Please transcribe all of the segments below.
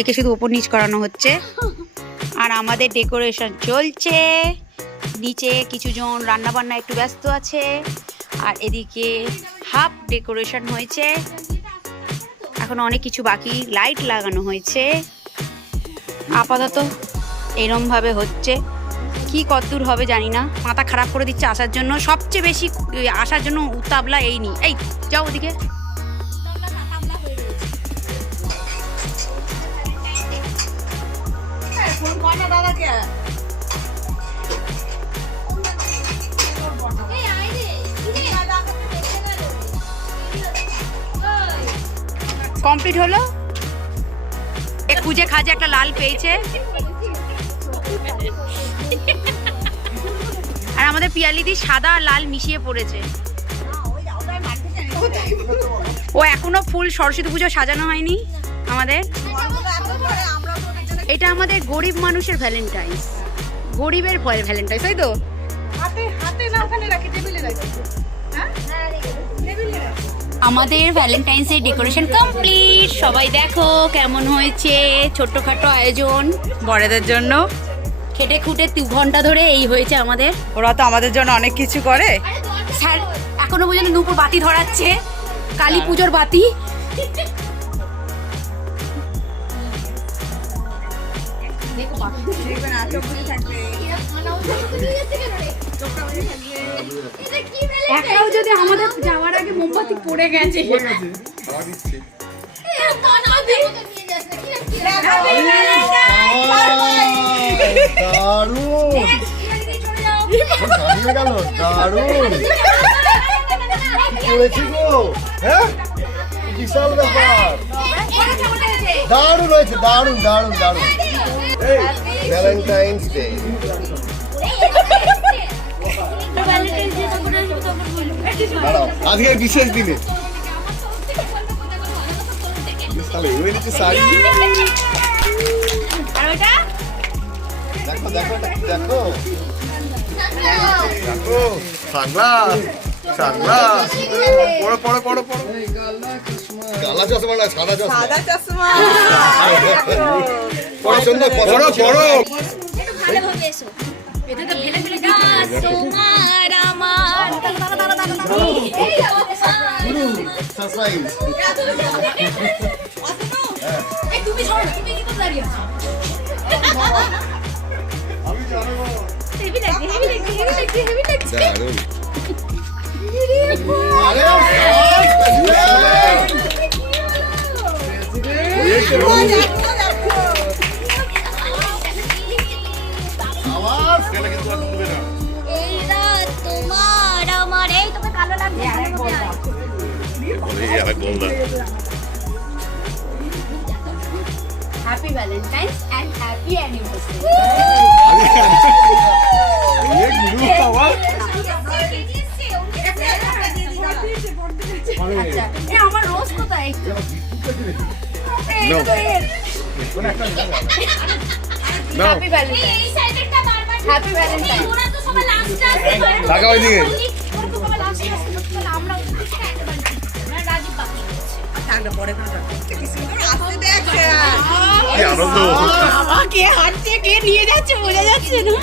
একে শুধু ওপর নিচ করানো হচ্ছে আর আমাদের ডেকোরেশন চলছে। নিচে কিছু জন রান্না বান্না একটু ব্যস্ত আছে আর এদিকে হাফ ডেকোরেশন হয়েছে, এখন অনেক কিছু বাকি। লাইট লাগানো হয়েছে। আপাতত এরম ভাবে হচ্ছে, কি কতদূর হবে জানি না। মাথা খারাপ করে দিচ্ছে আসার জন্য, সবচেয়ে বেশি আসার জন্য উতাবলা এই নি। এই যাও ওদিকে। কমপ্লিট হলো। খুঁজে খাজে একটা লাল পেয়েছে আর আমাদের পিয়ালিদি সাদা আর লাল মিশিয়ে পড়েছে। ও এখনো ফুল সরস্বতী পুজো সাজানো হয়নি আমাদের। এটা আমাদের গরিব মানুষের ভ্যালেন্টাইন্স, গরিবের ভ্যালেন্টাইন্স, তাই তো? আমাদের ভ্যালেন্টাইন্স এর ডেকোরেশন কমপ্লিট। সবাই দেখো কেমন হয়েছে, ছোট্টখাটো আয়োজন বড়দের জন্য। খেটে খুঁটে 2 ঘন্টা ধরে এই হয়েছে আমাদের। ওরা তো আমাদের জন্য অনেক কিছু করে। স্যার এখনো পর্যন্ত নূপুর বাতি ধরাচ্ছে, কালী পুজোর বাতি। একটাও যদি আমাদের যাওয়ার আগে মোমবাতি পড়ে গেছে। দারুণ হয়েছে, দারুণ দারুণ দারুণ। ভ্যালেন্টাইন্স ডে আজকের বিশেষ দিনে দেখো দেখো দেখো দেখো সানগ্লাস সানগ্লাস পড়ো পড়ো পড়ো পড়ো। কালা চশমা না সাদা চশমা, সাদা চশমা পড়ো সুন্দর পড়ো পড়ো। এটা তো ফেলে ফেলে গাছ তোমার আমার সারপ্রাইজ। এই তুমি সরো, তুমি কি করে দাঁড়িয়ে আছো? আমি জানো হেভি লাগছে, হেভি লাগছে, হেভি লাগছে, হেভি লাগছে। দারুণ। আরে এই রাত তোমার আমার। এই তোকে কালো লাগছে। Happy Valentine's and happy anniversary. আমার রোজ কোথায়? Happy Valentine's, happy Valentine's. ওরা তো সবাই লাস্টে আসে, টাকা ওইদিকে ওরা তো সবাই লাস্টে আসে, আমরা রাজীব বাকি আমাকে হাঁটছে, কে নিয়ে যাচ্ছে বোঝা যাচ্ছে না।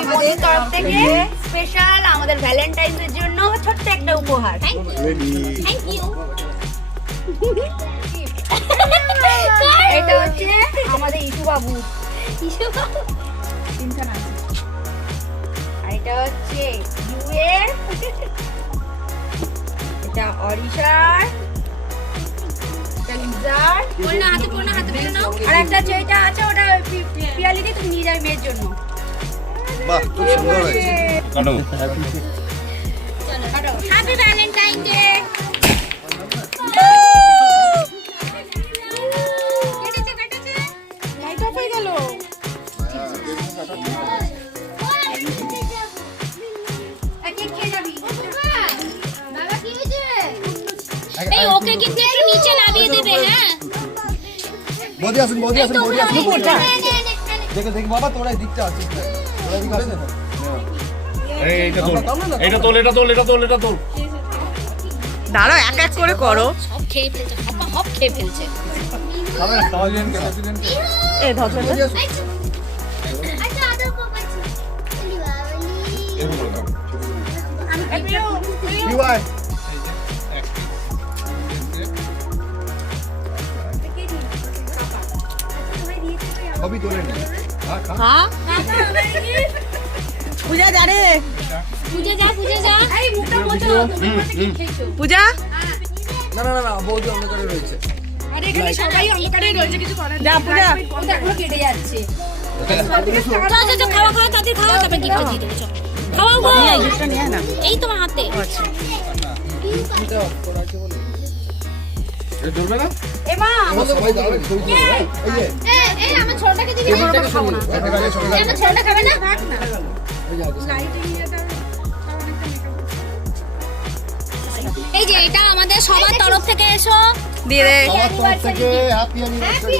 আমাদের তরফ থেকে স্পেশাল আমাদের ভ্যালেন্টাইন্স এর জন্য ছোট্ট একটা উপহার। Thank you. এটা হচ্ছে আমাদের ইসু বাবু। আর এটা হচ্ছে ইউএর, এটা অরিশার, এটা লিজার। আর একটা হচ্ছে এটা আছে, ওটা পিয়ালিদি তুমি নিয়ে যাবে মেয়ের জন্য। বাহ খুব সুন্দর হয়েছে। Happy Valentine day. Light off হয়ে গেল। কিন্তু একটু নিচে নামিয়ে দেবে, হ্যাঁ? বৌদি আসুন বৌদি আসুন বৌদি আসুন দেখে দেখি বাবা তোরা এই দিকটা আছিস না তোরা এদিকে আসিস না এটা তোল দাঁড়াও এক এক করে করো। সব খেয়ে ফেলছে, হপ খেয়ে ফেলছে। খাবে না তাহলে এ ধরো বৌদি আসুন কি ভাই সবই তোলে নি হ্যাঁ পূজা জানে বুঝে যা পূজা না না না বৌদি অন্ধকারে রয়েছে যা পূজা খাওয়া তাদের খাওয়া যাবে, গিফট দিয়ে দেবো, চল খাওয়া গো। এই তোমার হাতে। ধরবে না আমার সবাই দাঁড়াবে ছবি তুলবে এই যে এই আমার ছোটটাকে দিবি, এই যে খাবো না আমার ছোটটা খাবে না? এই যে এটা আমাদের সবার তরফ থেকে এসো। দিয়ে দে সবার তরফ থেকে হ্যাপি অ্যানিভার্সারি